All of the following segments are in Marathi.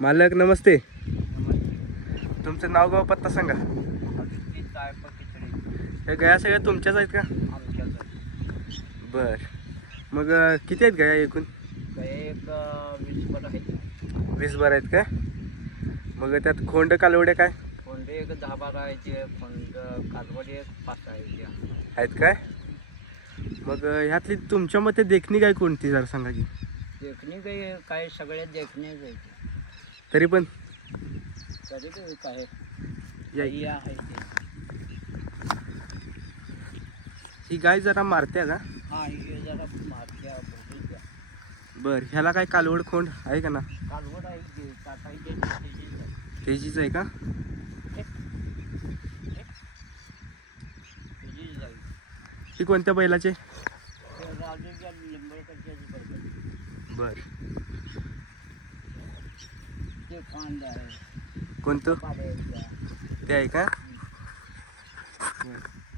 मालक नमस्ते. तुमचं नाव गाव पत्ता सांगा. हे गया सगळ्या तुमच्याच आहेत का? बर. मग किती आहेत गया एकूण? एक वीस पण आहेत. वीस बार आहेत का? मग त्यात खोंड कालवड्या काय? कोंडे एक दहा बारा आहे कोंड कालवडी एक पाच आहे आहेत. काय? मग ह्यातली तुमच्या मते देखणी काय कोणती? जरा सांगा की. देखणे काही काय सगळ्या देखणे जायचे तरी पण तरी या- आहे ही गाय जरा मारत्या का? हा हे जरा. बर ह्याला काय कालवड खोंड आहे का ना? कालवड आहे. तेजीच आहे. का. ही कोणत्या बैलाचे? बर. कोणतं? ते आहे का?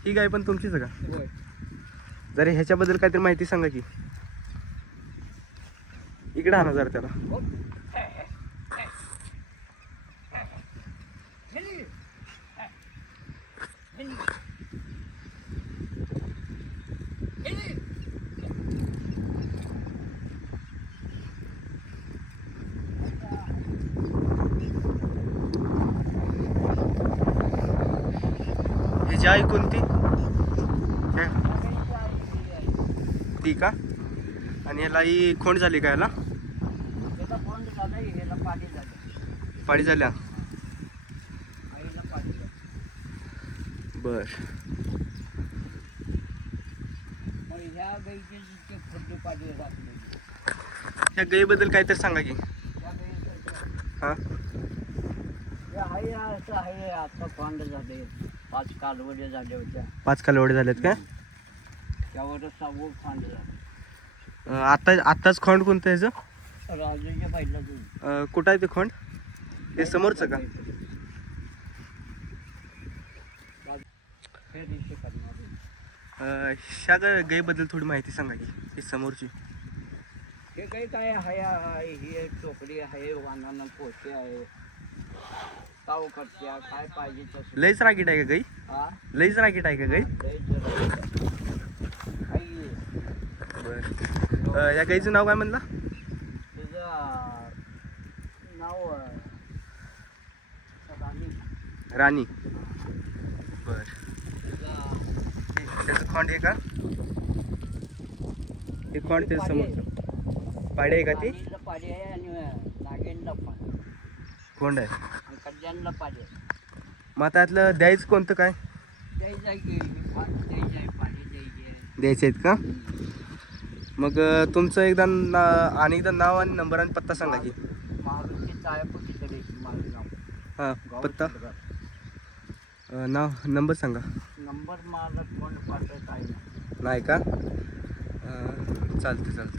ही गाय पण तुमचीच का? जरा ह्याच्याबद्दल काहीतरी माहिती सांगा की. इकडे आणा जरा त्याला. ह्याची आई कोणती? ती का? आणि ह्याला ही खोंड झाली का त्याचा झालं पाणी झाल्या. बर. ह्या गाईबद्दल काहीतरी सांगा की. हा. हे आहे असं आहे आता पांड झाले. पाच कालवडे झाले होत्या पाच कालवडे झालेत का? त्यावर सहावं फांड झालं अं, आता आत्ताच खोंड कोणतं आहे ह्याचं राजूच्या अं, कुठं आहे ते खोंड? हे समोरचं का? दिवशी करणार. अं, ह्या गा- थोडी माहिती सांगा की ही समोरची. हे काही काय आहे? आहे, हे टोकरी आहे वानानं पोते आहे. करत्या काय पाहिजे तसं लईच रागीट आहे का गाई? हा? लईच रागीट आहे का गाई? लय जरा- काही बर. या गाईचं नाव काय म्हणलं? तुझं नाव अं, राणी. राणी. बर. तुझं त्याचं खोंड आहे का? हे खोंड ते समोरचं. पाडी आहे. का ती? राणीला पाडी आहे आणि पाणी. खोंड आहे. कल्याणला आहे मग आता यातलं द्यायचं कोणतं काय? द्यायचं आहे की पाणी द्यायचं आहे पाणी द्यायचे आहे. द्यायचे आहेत का? मग अं, तुमचं एकदा ना आणि एकदा नाव आणि नंबर आणि पत्ता सांगा की. मारुती हां गाव पत्ता. शिरगाव. अं, नाव नंबर सांगा. नंबर मला कोण पाठवत आहे नाही का? अं, चालतं चालतं